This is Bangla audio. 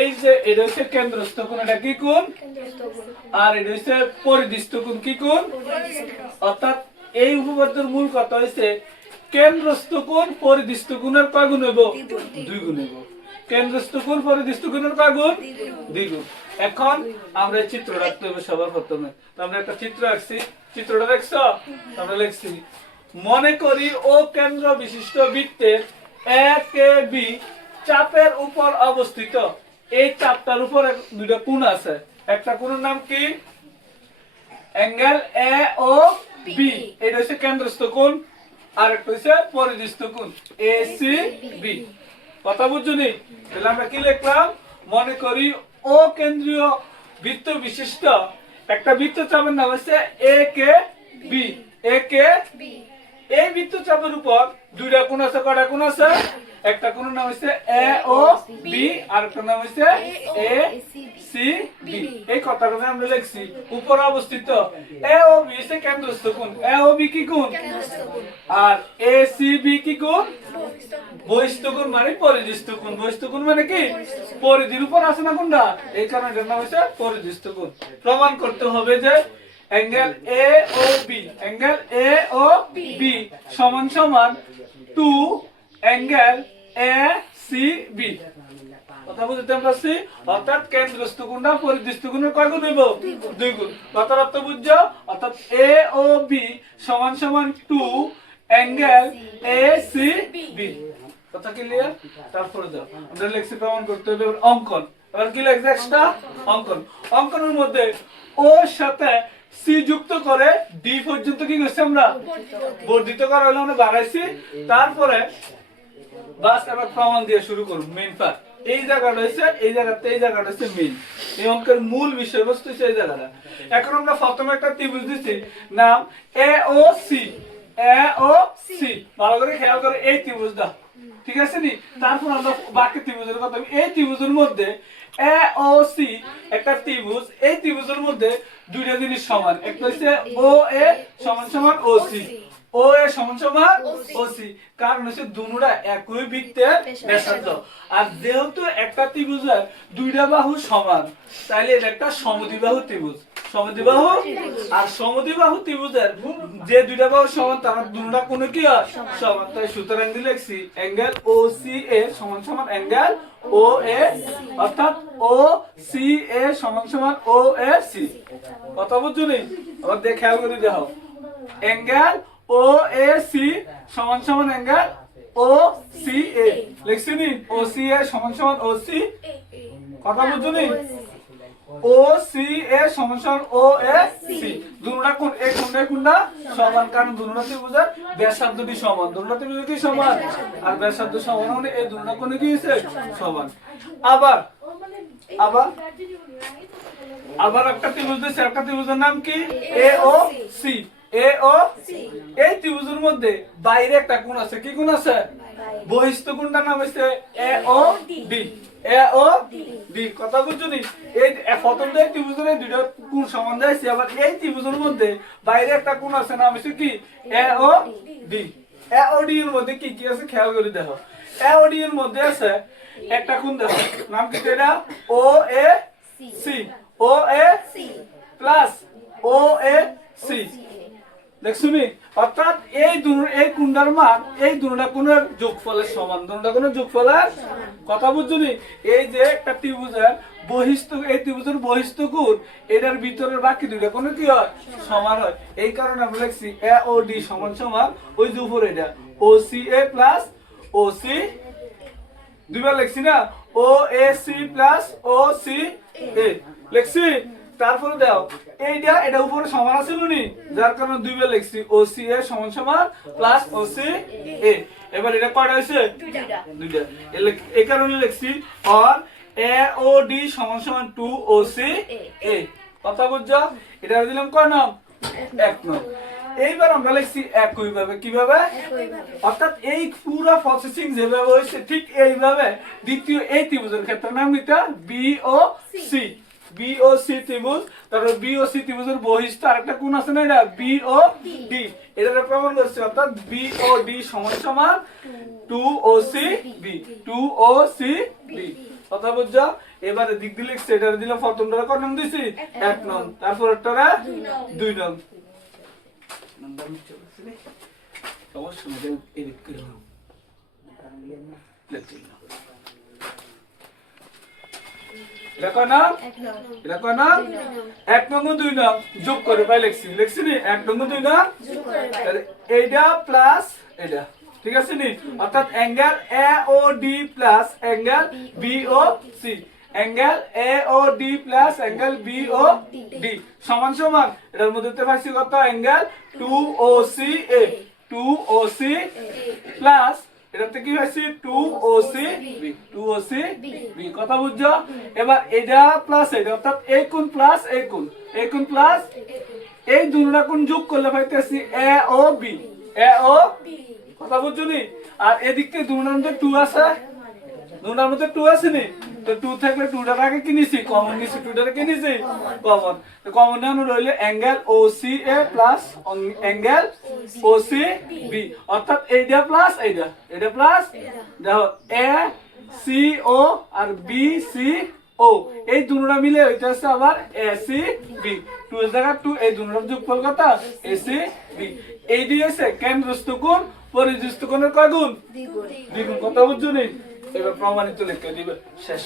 এই যে এটা হচ্ছে কেন্দ্রস্থ কোণ, এটা কি কোণ? আর এটা হচ্ছে পরিধিস্থ কোণ, কি কোণ? অর্থাৎ এই উপপাদ্যের মূল কথা হইছে কেন্দ্রস্থ কোণ পরিধিস্থ কোণের কয় গুণ হইব? 2 গুণ হইব। কেন্দ্রস্থ কোণ পরিধিস্থ কোণের কয় গুণ? 2 গুণ। এখন আমরা চিত্র রাখতে হবে সবার প্রথমে। তো আমরা একটা চিত্র আঁকছি, চিত্রটা দেখছো? আমরা লিখছি মনে করি ও কেন্দ্র বিশিষ্ট বৃত্তের AKB চাপের উপর অবস্থিত। এই চাপটার উপর দুইটা কোণ আছে, একটা কোণের নাম কি? অ্যাঙ্গেল AOB, এটা হচ্ছে কেন্দ্রস্থ কোণ, আর একটা হচ্ছে পরিধিস্থ কোণ ACB। কথা বুঝছনি? তাহলে আমরা কি লিখলাম? মনে করি ও কেন্দ্রীয় বৃত্ত বিশিষ্ট একটা বৃত্তচাপের নাম হচ্ছে AKB। AKB এই বৃত্তচাপের উপর দুইটা কোণ আছে, কয়টা কোণ আছে? একটা কোণের নাম হচ্ছে AOB আর একটা নাম হচ্ছে ACB। এই কথাটা আমরা লিখছি উপর অবস্থিত। AOB হচ্ছে কেন্দ্রস্থ কোণ, AOB কি কোণ? আর ACB কি কোণ? বহিস্থ কোণ মানে পরিধিস্থ কোণ। বহিস্থ কোণ মানে কি? পরিধির উপর আছে না কোণটা, এই কারণে এটার নাম হচ্ছে পরিধিস্থ কোণ। প্রমাণ করতে হবে যে অ্যাঙ্গেল AOB, অ্যাঙ্গেল AOB সমান সমান 2 অ্যাঙ্গেল ACB। কথা বুঝতে পারছি? অর্থাৎ কেন্দ্রস্থ কোণটা পরিধিস্থ কোণের কয় গুণ হইব? 2 গুণ। কথার অর্থ বুঝছো? অর্থাৎ AOB সমান সমান 2 অ্যাঙ্গেল ACB। কথা ক্লিয়ার? তারপরে দাও আমরা লিখছি প্রমাণ করতে হবে অঙ্কন। এবার কি লিখছে? এক্সট্রা অঙ্কন। অঙ্কনের মধ্যে ও সাথে সি যুক্ত করে ডি পর্যন্ত কি করছি আমরা? বর্ধিত করা হলো, আমরা বাড়াইছি। তারপরে বাস এবার প্রমাণ দিয়ে শুরু করব। মেইন পার্ট এই জায়গাটা হচ্ছে, এই জায়গাতে এই জায়গাটা হচ্ছে মেইন। এই অঙ্কের মূল বিষয়বস্তু হচ্ছে এই জায়গাটা। এখন আমরা প্রথমে একটা ত্রিভুজ দিছি, নাম AOC। AOC ভালো করে খেয়াল করে এই ত্রিভুজটা, ঠিক আছে নি? তারপর আমরা বাকি ত্রিভুজের কথা। এই ত্রিভুজের মধ্যে AOC একটা ত্রিভুজ, এই ত্রিভুজের মধ্যে দুইটা জিনিস সমান, একটা হচ্ছে OA সমান সমান OC, OA সমান সমান OC। কারণ হচ্ছে দুটোটা একই বৃত্তের ব্যাসার্ধ। আর যেহেতু একটা ত্রিভুজের দুইটা বাহু সমান, তাইলে এটা একটা সমদ্বিবাহু ত্রিভুজ। সমদ্বিবাহু আর সমদ্বিবাহু ত্রিভুজের যে দুইটা বাহু সমান, তার দুটোটা কোণ কি হয়? সমান। তাই সুতরাং দিয়ে লিখছি অ্যাঙ্গেল OCA সমান সমান অ্যাঙ্গেল OA, অর্থাৎ OCA সমান সমান OAC। কথা বুঝছো নি? আবার দেখে খেয়াল করে দেখো, অ্যাঙ্গেল OAC সমান সমান অ্যাঙ্গেল OCA। লিখছি নি? OCA সমান সমান OC। কথা বুঝছো নি? OCA সমান সমান OAC। দুটোটা কোণ, এই কোণটা কোণটা সমান, কারণ দুটোটা ত্রিভুজের ব্যাসার্ধটি সমান। দুটোটা ত্রিভুজ কি সমান? আর ব্যাসার্ধ সমান মানে এই দুটোটা কোণ কি হইছে? সমান। আবার আবার আবার একটা ত্রিভুজ দিয়েছে, একটা ত্রিভুজের নাম কি? AOC। AOC এই ত্রিভুজের মধ্যে বাইরে একটা কোণ আছে, কি কোণ আছে? বহিস্থ কোণটার নাম হচ্ছে AOD। AOD কথা বুঝছো নি? এই প্রথম যে ত্রিভুজের এই দুইটা কোণ সমান যাইছে, আবার এই ত্রিভুজের মধ্যে বাইরে একটা কোণ আছে, নাম হচ্ছে কি? AOD। AOD এর মধ্যে কি কি আছে খেয়াল করে দেখো। AOD এর মধ্যে আছে একটা কোণ, দেখো নাম কি? এটা OAC। OAC plus OAC। দেখছুনি? অর্থাৎ এই কোণটার মান এই দুটোটা কোণের যোগফলের সমান। দুটোটা কোণের যোগফলের কথা বুঝছুনি? এই যে একটা ত্রিভুজের বহিস্থ, এই ত্রিভুজের বহিস্থ কোণ এটার ভিতরের বাকি দুইটা কোণ কি হয়? সমান হয়। এই কারণে আমরা লিখছি AOD সমান সমান ওই যে উপরে এটা OCA প্লাস OC, দুইবার লিখছি না? OAC প্লাস OCA লিখছি। তারপরে দাও এইটা এটা উপরে সমান আছে নি, যার কারণে দুইবার লিখছি OCA সমান সমান প্লাস OCA। এবার এটা কয়টা হইছে? দুইটা। এই কারণে লিখছি আর AOD সমান সমান 2 OCA। কথা বুঝছো? এটা দিলাম কয় নাম? এক নাম। এইবার আমরা লিখছি একইভাবে। কিভাবে? অর্থাৎ এই পুরো প্রসেসিং যেভাবে হইছে ঠিক এইভাবে দ্বিতীয় এই ত্রিভুজের ক্ষেত্রে নাম দিতে BOC। BOC ত্রিভুজ, তারপর BOC ত্রিভুজের বহিস্থ আরেকটা কোণ আছে না, এটা BOD। এটা প্রমাণ করছে, অর্থাৎ BOD সমান সমান 2OCB। 2OCB কথা বুঝছো? এবারে দিক দিয়ে লিখছি, এটা দিলে প্রথমটা কত নং দিছি 1 নং, তারপরটা 2 নং। নাম্বার নিচে আছে রে, সমস্যা নেই, এডিট করে নাও, লিখছি না। এটা কয় নং? এটা কয় নং? 1 নং ও 2 নং যোগ করে পাই লিখছি নি, 1 নং ও 2 নং যোগ করে পাই, তাহলে এইটা প্লাস এটা, ঠিক আছে নি, অর্থাৎ angle AOD plus angle BOC, angle AOD plus angle BOD সমান সমান, এটার মধ্যে তে পাইছি কত, অ্যাঙ্গেল 2OCA, 2OC প্লাস এটাতে কি হইছে 2OCB, 2OCB, কথা বুঝছো? এবার এটা প্লাস এটা, অর্থাৎ a কোণ প্লাস a কোণ, a কোণ প্লাস এই দুটোটা কোণ যোগ করলে পাইতেছি AOB, AOB, কথা বুঝছো নি? আর এদিক থেকে দুটোর মধ্যে 2 আছে, দুটোর মধ্যে 2 আছে নি, তো 2 থাকলে 2টার আগে কি নিছি, কমন নিছি, 2টার কি নিছি, কমন, তো কমন নাম রইলে angle OCA plus angle OCB, অর্থাৎ এইটা প্লাস এইটা, এটা প্লাস, দেখো ACO আর BCO এই দুটোটা মিলে হইতাছে আবার ACB, 2 এর জায়গা 2, এই দুটোর যোগফল কত, ACB। এই দিয়েছে কেন্দ্রস্থ কোণ পরিধস্থ কোণের কয় গুণ, দ্বিগুণ, কথা বুঝছো নি? এবার প্রমাণিত লিখে দিবে, শেষ।